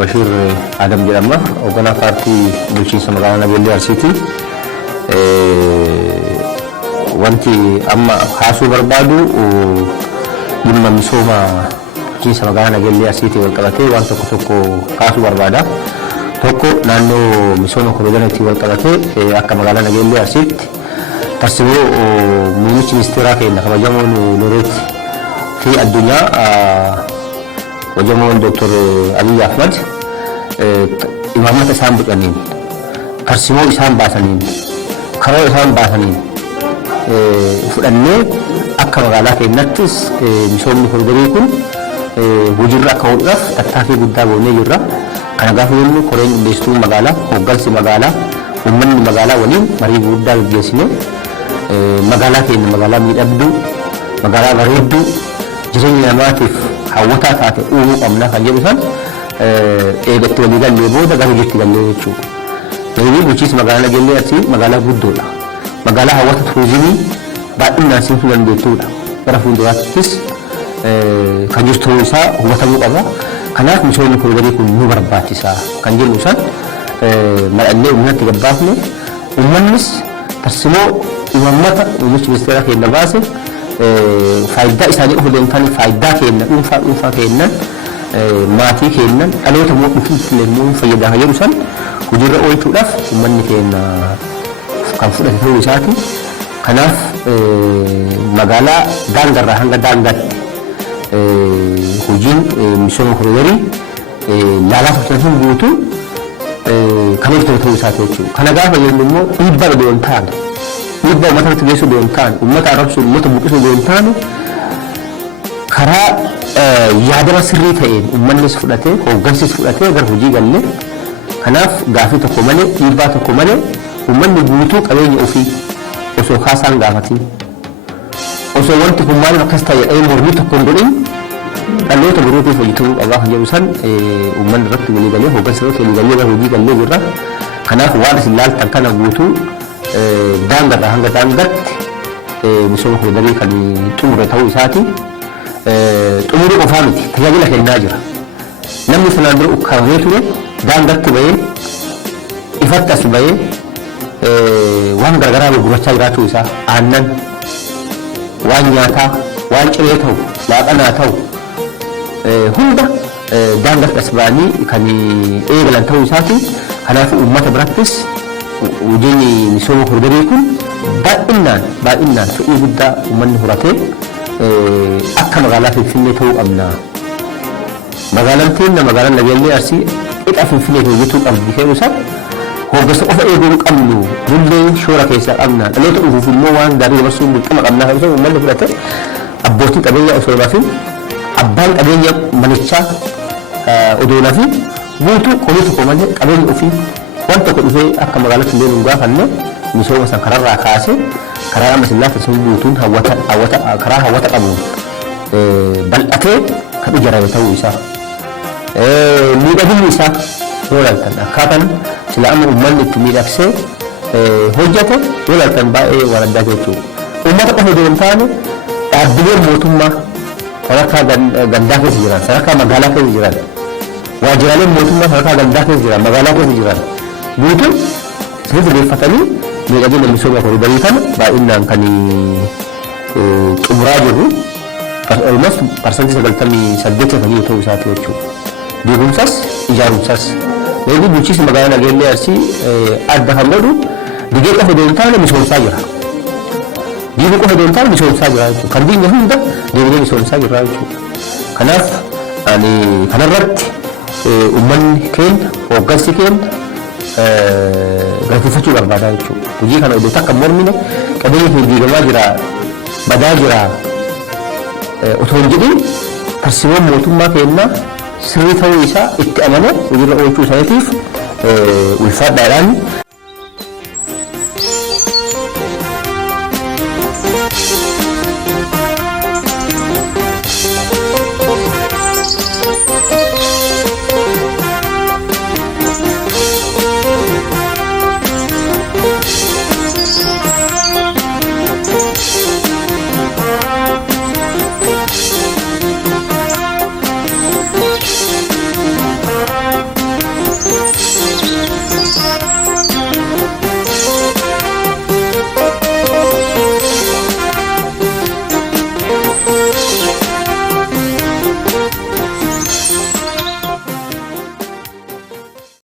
Bashir Adam jedhama hoogganaa paartii bulchiinsa magaalaa Nageellee Arsiiti. Wanti amma haasuu barbaadu dhimma misooma bulchiinsa magaalaa Nageellee Arsiiti wal qabatee waan tokko haasuu barbaada. Tokko naannoo misooma koriidariitti wal qabatee akka magaalaa Nageellee Arsiitti taasifamuu muummichi ministeeraa keenya kabajamoon Nuureet fi addunyaa wajamoon Dr. Abiy Ahmed imaamata isaan bucaniin tarsimoo isaan baasaniin karaa isaan baasaniin fudhannee akka magaalaa keenyattis misoomni koriidarii kun hojiirra akka ooluudhaaf tattaaffii guddaa goonee jirra. Kana gaafa jennu koreen qindeessituu magaalaa, hooggansi magaalaa, uummanni magaalaa waliin marii guddaa gaggeessine magaalaa keenya magaalaa miidhagduu, magaalaa bareedduu jireenya namaatiif hawwataa taate uumuu qabna kan jedhu san eegatti walii gallee booda gara hojiitti gallee jechuudha. Meeshaalee bulchiinsa magaalaa Nageellee Arsii magaalaa guddoodha. Magaalaa hawwata turizimii baay'inaan simsuu dandeettuudha. Gara fuulduraattis kan jirtu isaa hubatamuu qaba. Kanaaf misoomni koriidarii kun nu barbaachisa kan jennu san madaallee uummatatti gabbaafne uummannis tarsimoo imaammata muummichi ministeera keenya baase faayidaa isaanii of deemtan faayidaa keenya dhuunfaa keenyan maatii keenyan dhaloota dhufuuf fayyadaa jedhu san hojiirra oolchuudhaaf uummanni keenya kan fudhate ta'uu isaati. Kanaaf magaalaa daangarraa hanga daangaatti hojiin misooma koriidarii laalaa turtan guutuu kan hojjetu ta'uu isaati jechuudha. Kana gaafa jennu immoo dhiibbaa dhibee hin taane dhiibbaa uummatatti geessu dhibee hin taane uummata arrabsuu uummata buqqisuu dhibee hin taane karaa yaadama sirrii ta'een uummannis fudhatee hooggansis fudhatee gara hojii galle. Kanaaf gaafii tokko malee dhiibbaa tokko malee uummanni guutuu qabeenya ofii osoo kaasaan gaafatiin osoo wanti kun maaliif akkas ta'e jedhee mormii tokko hin godhin dhaloota birootiif hojjetamuu qabaa kan jedhu san uummanni irratti walii galee hooggansa irratti walii galee gara hojii gallee jirra. Kanaaf waan isin ilaaltan kana guutuu daangarraa hanga daangaatti misooma koriidarii kan xumure ta'uu isaati. Xumuruu qofaa miti tajaajila kennaa jira. Namni sanaan dura ukkaamamee ture daangaatti bahee ifatti as bahee waan garagaraa gurgurachaa jiraachuu isaa aannan waan nyaataa waan ciree ta'u laaqanaa ta'u hunda daangaatti as bahanii kan eegalan ta'uu isaati. Kanaaf uummata birattis hojiin misooma koriidarii kun baay'inaan fedhii guddaa uummanni horatee akka magaalaa Finfinnee ta'uu qabna. Magaalaan teenya magaalaan Nageellee Arsii qixa Finfinnee hojjetuu qabdi ta'uu isaa hooggansa qofa eeguu qabnu bullee shoora keessaa qabna. Dhaloota dhufuuf immoo waan gaarii dabarsuu dirqama qabna kan ta'u uummanni fudhate abbootiin qabeenya osoo naafin abbaan qabeenya manichaa odoo naafin guutuu qorii tokko malee qabeenya ofii waan tokko dhufee akka magaalaatti illee nu gaafanne misooma san kararraa kaasee karaa amma sillaata sun guutuun karaa hawwata qabu bal'atee kan ijaarame ta'uu isaa. Miidhaginni isaa yoo ilaaltan akkaataan sila amma uummanni itti miidhagsee hojjete yoo ilaaltan baay'ee waan addaa jechuudha. Uummata qofa osoo hin taane dhaabbileen mootummaa sadarkaa gandaa keessa jiran sadarkaa magaalaa keessa jiran waajjiraaleen mootummaa sadarkaa gandaa keessa jiran magaalaa keessa jiran guutuun sirriitti xiyyeeffatanii miidhagina misooma koriidarii kana baay'inaan kan xumuraa jirru almost parsantii 98 ta'uu isaati jechuudha. Diigumsas ijaarumsas Lagi bulchiinsa magaalaa Nageellee Arsii adda kan godhu digee qofa osoo hin taane misoomsaa jira. Diiguu qofa osoo hin taane misoomsaa jira jechuudha. Kan diinni hunda deebi'ee misoomsaa jira jechuudha. Kanaaf ani kanarratti uummanni keenya hooggansi keenya galateeffachuu barbaada jechuudha. Hojii kana iddoo takka mormine qabeenya keenya diigamaa jira badaa jira otoo hin jedhin tarsiimoon mootummaa keenyaa sirrii ta'uu isaa itti amane hojiirra oolchuu isaatiif ulfaadhaadhaan